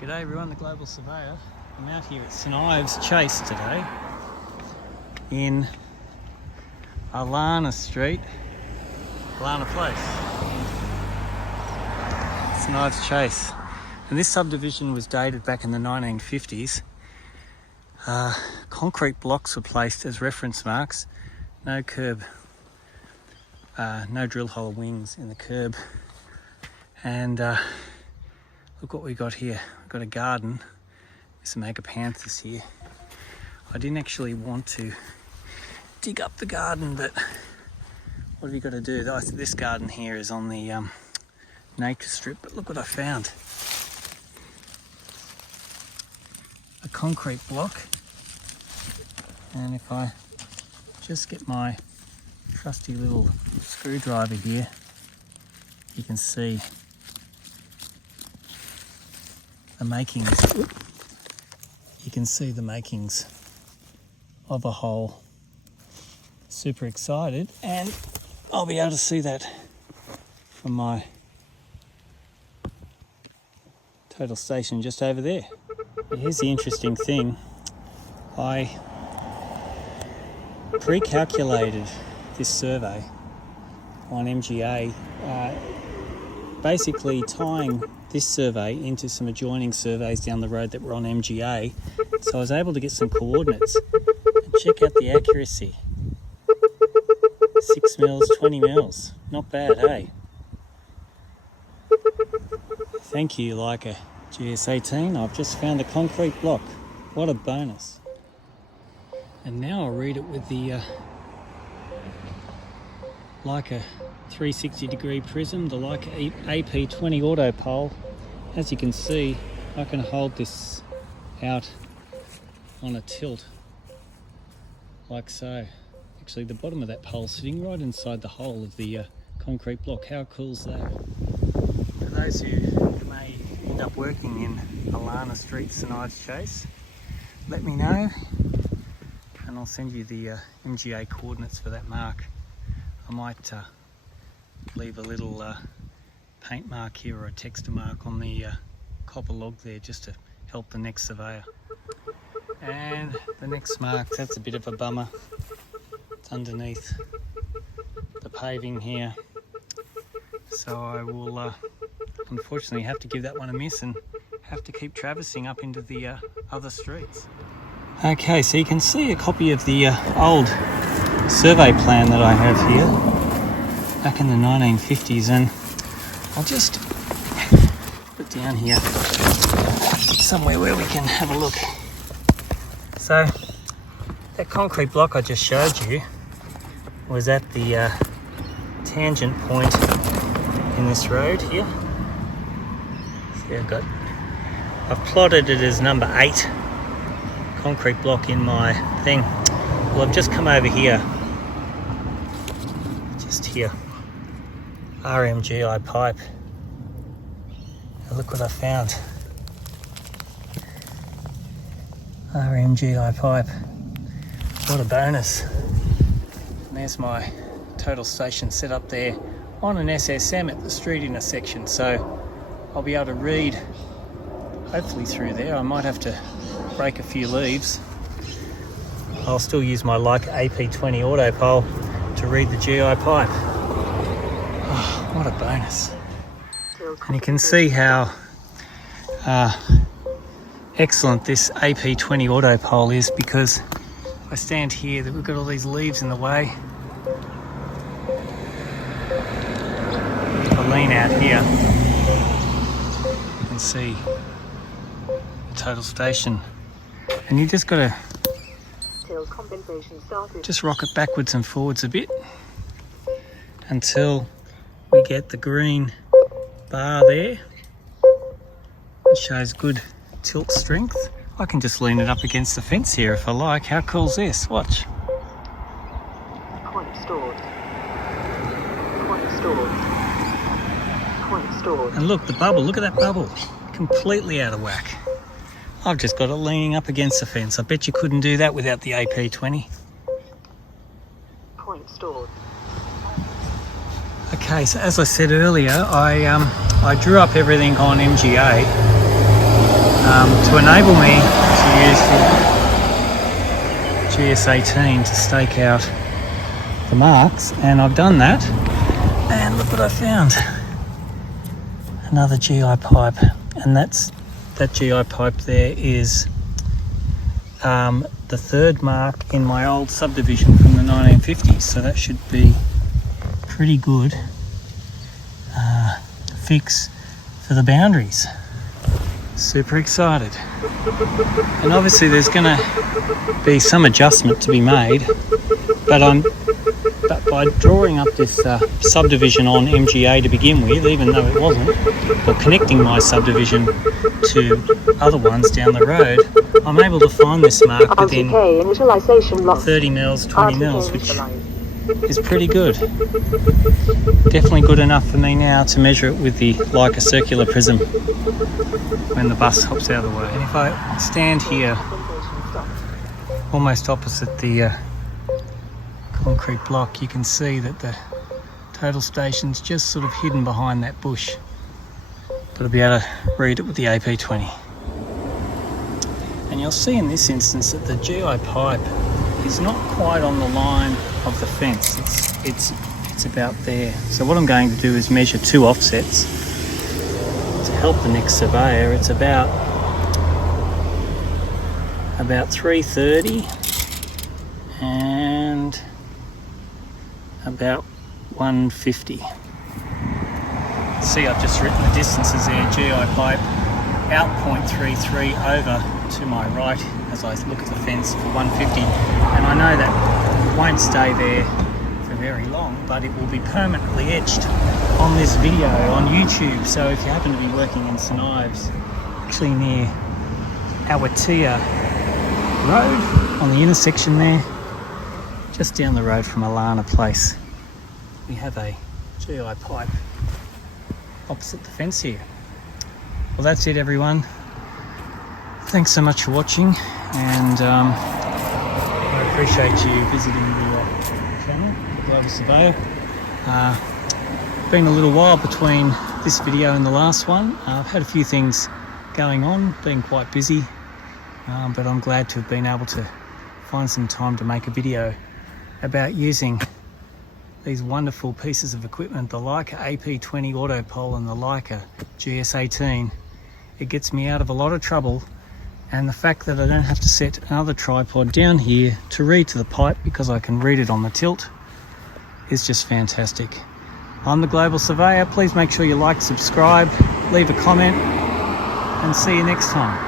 G'day everyone, the Global Surveyor. I'm out here at St Ives Chase today in Alana Street, Alana Place, St Ives Chase. And this subdivision was dated back in the 1950s. Concrete blocks were placed as reference marks, no curb, no drill hole wings in the curb. And look what we got here. We've got a garden with some agapanthus here. I didn't actually want to dig up the garden, but what have you got to do? This garden here is on the nature strip, but look what I found. A concrete block. And if I just get my trusty little screwdriver here, you can see the makings. You can see the makings of a hole. Super excited, and I'll be able to see that from my total station just over there. Here's the interesting thing. I pre-calculated this survey on MGA, basically tying this survey into some adjoining surveys down the road that were on MGA, so I was able to get some coordinates and check out the accuracy. 6 mils, 20 mils, not bad, hey? Thank you, Leica GS18. I've just found a concrete block. What a bonus. And now I'll read it with the Leica 360 degree prism, the Leica AP20 auto pole. As you can see, I can hold this out on a tilt like so. Actually, the bottom of that pole sitting right inside the hole of the concrete block. How cool is that? For those who may end up working in Alana Street, St Ives Chase, let me know and I'll send you the MGA coordinates for that mark. I might leave a little paint mark here or a texture mark on the copper log there just to help the next surveyor. And the next mark, that's a bit of a bummer. It's underneath the paving here. So I will unfortunately have to give that one a miss and have to keep traversing up into the other streets. Okay, so you can see a copy of the old survey plan that I have here back in the 1950s, and I'll just put it down here somewhere where we can have a look. So that concrete block I just showed you was at the tangent point in this road here. See, I've plotted it as number 8 concrete block in my thing. Well, I've just come over here, just here, RMGI pipe. Now look what I found. RMGI pipe. What a bonus. And there's my total station set up there on an SSM at the street intersection, so I'll be able to read hopefully through there. I might have to break a few leaves. I'll still use my Leica AP20 auto pole to read the GI pipe. Oh, what a bonus. And you can see how excellent this AP20 auto pole is, because if I stand here, we've got all these leaves in the way. If I lean out here, you can see the total station. And you just got to just rock it backwards and forwards a bit until we get the green bar there. It shows good tilt strength. I can just lean it up against the fence here if I like. How cool is this? Watch. Point stored. Point stored. Point stored. And look, the bubble. Look at that bubble. Completely out of whack. I've just got it leaning up against the fence. I bet you couldn't do that without the AP20. Point stored. Okay, so as I said earlier, I drew up everything on MGA to enable me to use the GS18 to stake out the marks, and I've done that, and look what I found. Another GI pipe, and that GI pipe there is the third mark in my old subdivision from the 1950s, so that should be pretty good fix for the boundaries. Super excited. And obviously there's going to be some adjustment to be made, but by drawing up this subdivision on MGA to begin with, even though it wasn't, or connecting my subdivision to other ones down the road, I'm able to find this mark within 30 mils, 20 mils, which is pretty good. Definitely good enough for me now to measure it with the Leica circular prism when the bus hops out of the way. And if I stand here almost opposite the concrete block, you can see that the total station's just sort of hidden behind that bush, but I'll be able to read it with the AP20. And you'll see in this instance that the GI pipe is not quite on the line of the fence. It's about there. So what I'm going to do is measure two offsets to help the next surveyor. It's about 330 and about 150. See, I've just written the distances there. GI pipe out 0.33 over to my right as I look at the fence for 150, and I know that it won't stay there for very long, but it will be permanently etched on this video on YouTube. So if you happen to be working in St Ives, actually near Awatea Road, on the intersection there, just down the road from Alana Place, we have a GI pipe opposite the fence here. Well, that's it, everyone. Thanks so much for watching, and I appreciate you visiting the channel, Global Surveyor. Been a little while between this video and the last one. I've had a few things going on, been quite busy, but I'm glad to have been able to find some time to make a video about using these wonderful pieces of equipment, the Leica AP20 auto pole and the Leica GS18. It gets me out of a lot of trouble, and the fact that I don't have to set another tripod down here to read to the pipe because I can read it on the tilt is just fantastic. I'm the Global Surveyor. Please make sure you like, subscribe, leave a comment, and see you next time.